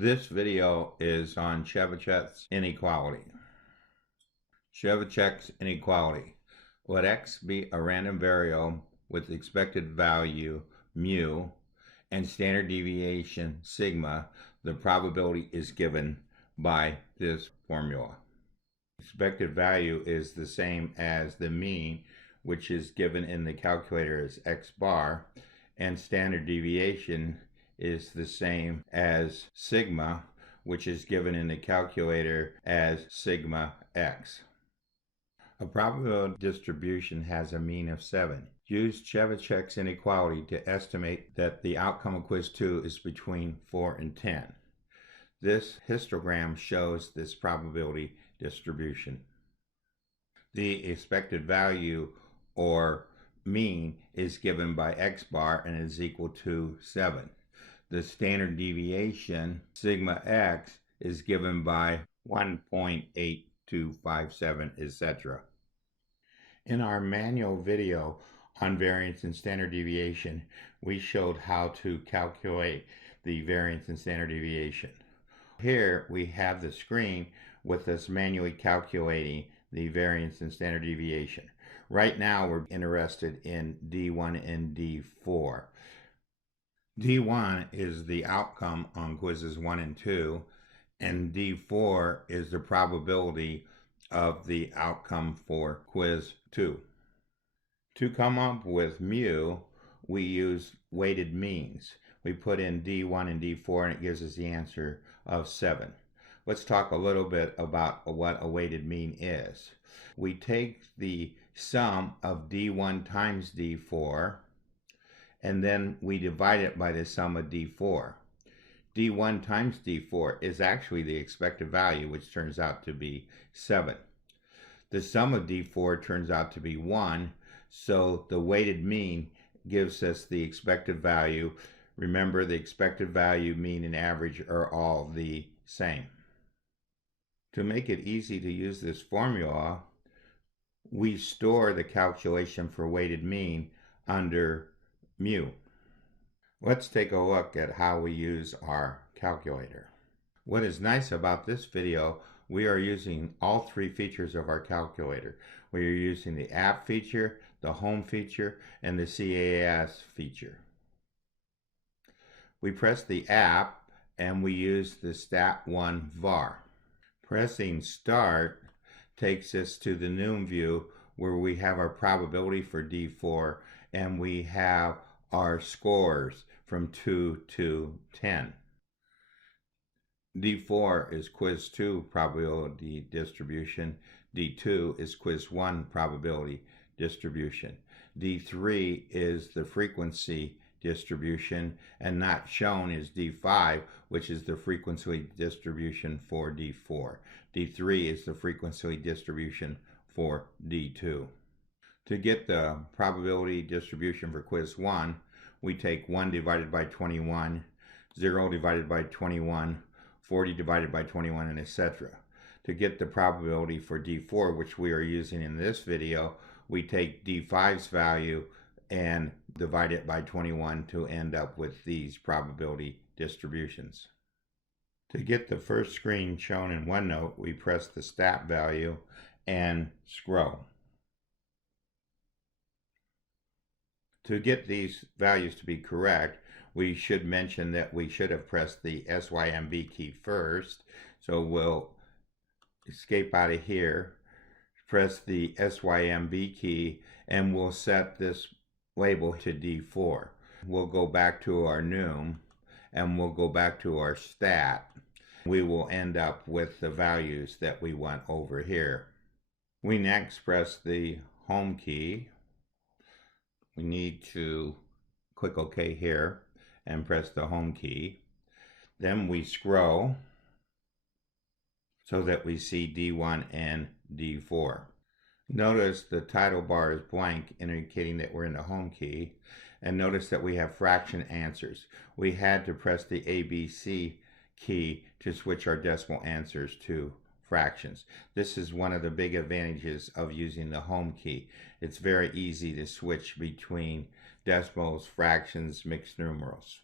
This video is on Chebychev's inequality. Chebychev's inequality. Let x be a random variable with expected value mu and standard deviation sigma. The probability is given by this formula. Expected value is the same as the mean, which is given in the calculator as x bar, and standard deviation is the same as sigma, which is given in the calculator as sigma x. A probability distribution has a mean of 7. Use Chebychev's inequality to estimate that the outcome of quiz 2 is between 4 and 10. This histogram shows this probability distribution. The expected value or mean is given by x bar and is equal to 7. The standard deviation, sigma x, is given by 1.8257, etc. In our manual video on variance and standard deviation, we showed how to calculate the variance and standard deviation. Here we have the screen with us manually calculating the variance and standard deviation. Right now we're interested in D1 and D4. D1 is the outcome on quizzes 1 and 2, and D4 is the probability of the outcome for quiz 2. To come up with mu, we use weighted means. We put in D1 and D4 and it gives us the answer of 7. Let's talk a little bit about what a weighted mean is. We take the sum of D1 times D4 and then we divide it by the sum of D4. D1 times D4 is actually the expected value, which turns out to be 7. The sum of D4 turns out to be 1, so the weighted mean gives us the expected value. Remember, the expected value, mean, and average are all the same. To make it easy to use this formula, we store the calculation for weighted mean under mu. Let's take a look at how we use our calculator. What is nice about this video, we are using all three features of our calculator. We are using the app feature, the home feature, and the CAS feature. We press the app and we use the Stat1 Var. Pressing start takes us to the noon view where we have our probability for D4 and we have our scores from 2 to 10. D4 is quiz 2 probability distribution. D2 is quiz 1 probability distribution. D3 is the frequency distribution, and not shown is D5, which is the frequency distribution for D4. D3 is the frequency distribution for D2. To get the probability distribution for quiz 1, we take 1 divided by 21, 0 divided by 21, 40 divided by 21, and etc. To get the probability for D4, which we are using in this video, we take D5's value and divide it by 21 to end up with these probability distributions. To get the first screen shown in Onenote, we press the stat value and scroll. To get these values to be correct, we should mention that we should have pressed the SYMB key first. So we'll escape out of here, press the SYMB key, and we'll set this label to D4. We'll go back to our num and we'll go back to our stat. We will end up with the values that we want over here. We next press the home key. We need to click OK here and press the home key. Then we scroll so that we see D1 and D4. Notice the title bar is blank, indicating that we're in the home key. And notice that we have fraction answers. We had to press the ABC key to switch our decimal answers to fractions. This is one of the big advantages of using the home key. It's very easy to switch between decimals, fractions, mixed numerals.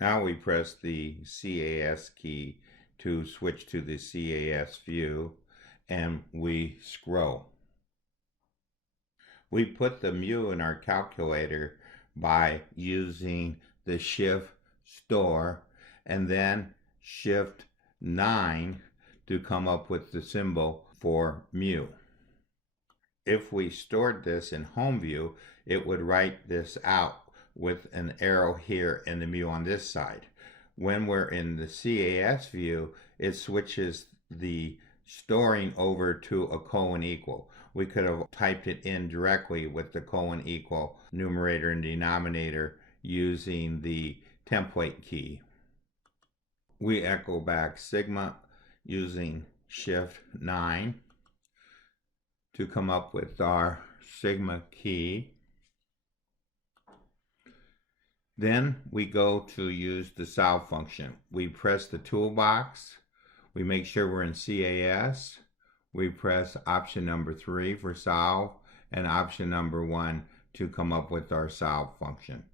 Now we press the CAS key to switch to the Cas view, and we scroll. We put the mu in our calculator by using the Shift store and then Shift 9 to come up with the symbol for mu. If we stored this in home view, it would write this out with an arrow here and the mu on this side. When we're in the CAS view, it switches the storing over to a colon equal. We could have typed it in directly with the colon equal numerator and denominator using the template key. We echo back sigma using Shift 9 to come up with our sigma key. Then we go to use the solve function. We press the toolbox. We make sure we're in CAS. We press option number 3 for solve and option number 1 to come up with our solve function.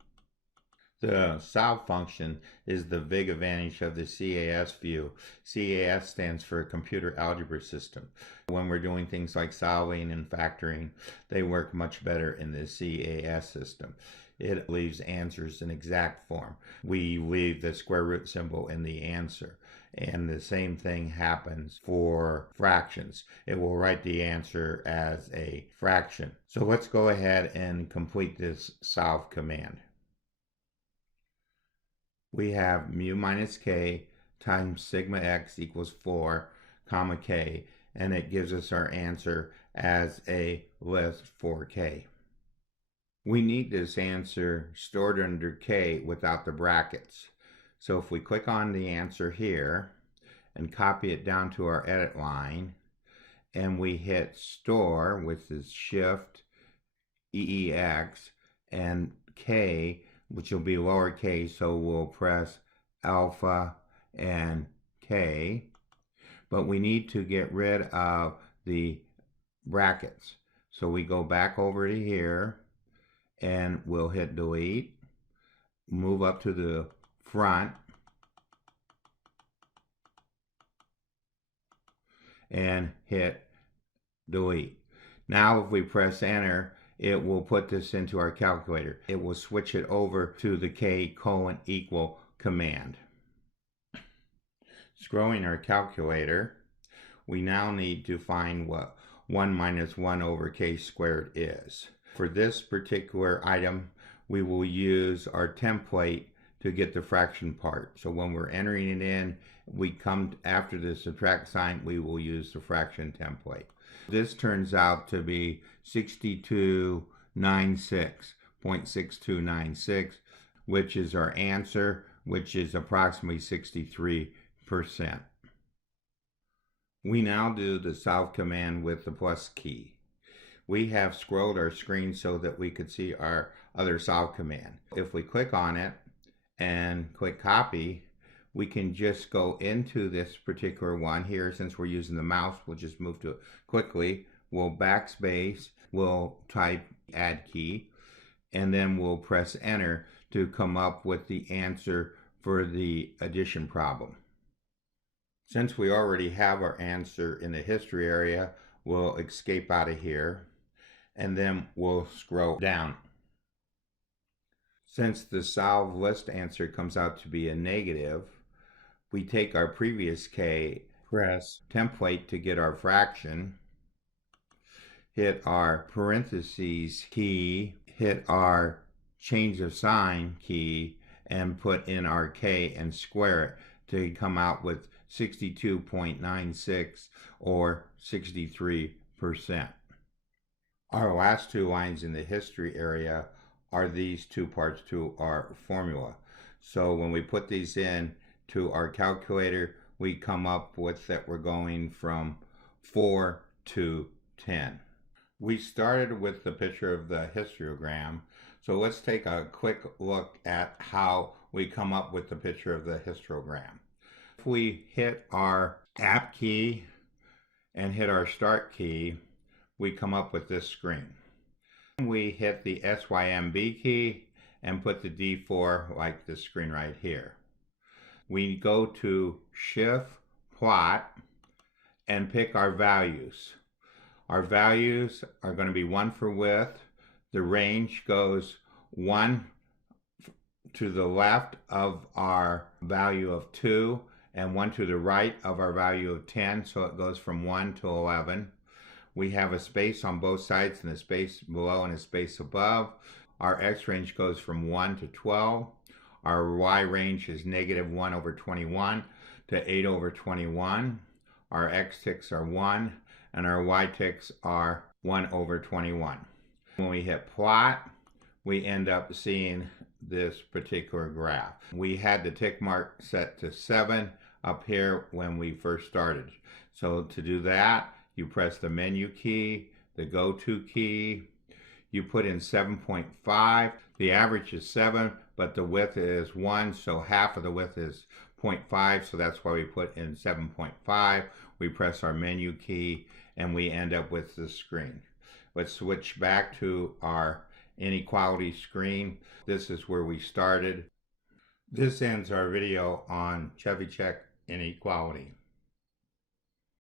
The solve function is the big advantage of the CAS view. CAS stands for Computer Algebra System. When we're doing things like solving and factoring, they work much better in the CAS system. It leaves answers in exact form. We leave the square root symbol in the answer. And the same thing happens for fractions. It will write the answer as a fraction. So let's go ahead and complete this solve command. We have mu minus k times sigma x equals 4, comma k, and it gives us our answer as a list for k. We need this answer stored under k without the brackets. So if we click on the answer here and copy it down to our edit line, and we hit store, which is Shift EEX, and k, which will be lowercase, so we'll press alpha and k, but we need to get rid of the brackets. So we go back over to here and we'll hit delete, move up to the front, and hit delete. Now if we press enter, it will put this into our calculator. It will switch it over to the k colon equal command. Scrolling our calculator, we now need to find what 1 minus 1 over k squared is. For this particular item, we will use our template to get the fraction part. So when we're entering it in, we come after the subtract sign, we will use the fraction template. This turns out to be 6296.6296, which is our answer, which is approximately 63%. We now do the solve command with the plus key. We have scrolled our screen so that we could see our other solve command. If we click on it and click copy, we can just go into this particular one here. Since we're using the mouse, we'll just move to it quickly. We'll backspace, we'll type add key, and then we'll press enter to come up with the answer for the addition problem. Since we already have our answer in the history area, we'll escape out of here, and then we'll scroll down. Since the solve list answer comes out to be a negative, we take our previous k, press template to get our fraction, hit our parentheses key, hit our change of sign key, and put in our k and square it to come out with 62.96 or 63%. Our last two lines in the history area are these two parts to our formula. So when we put these in to our calculator, we come up with that we're going from 4 to 10. We started with the picture of the histogram, so let's take a quick look at how we come up with the picture of the histogram. If we hit our app key and hit our start key, we come up with this screen. We hit the SYMB key and put the D4 like this screen right here. We go to Shift, Plot, and pick our values. Our values are going to be 1 for width. The range goes 1 to the left of our value of 2 and 1 to the right of our value of 10, so it goes from 1 to 11. We have a space on both sides and a space below and a space above. Our X range goes from 1 to 12. Our Y range is -1 over 21 to 8 over 21. Our X ticks are 1 and our Y ticks are 1 over 21. When we hit plot, we end up seeing this particular graph. We had the tick mark set to 7 up here when we first started. So to do that, you press the menu key, the go to key, you put in 7.5. The average is 7, but the width is 1, so half of the width is 0.5, so that's why we put in 7.5. We press our menu key and we end up with the screen. Let's switch back to our inequality screen. This is where we started. This ends our video on Chebychev inequality.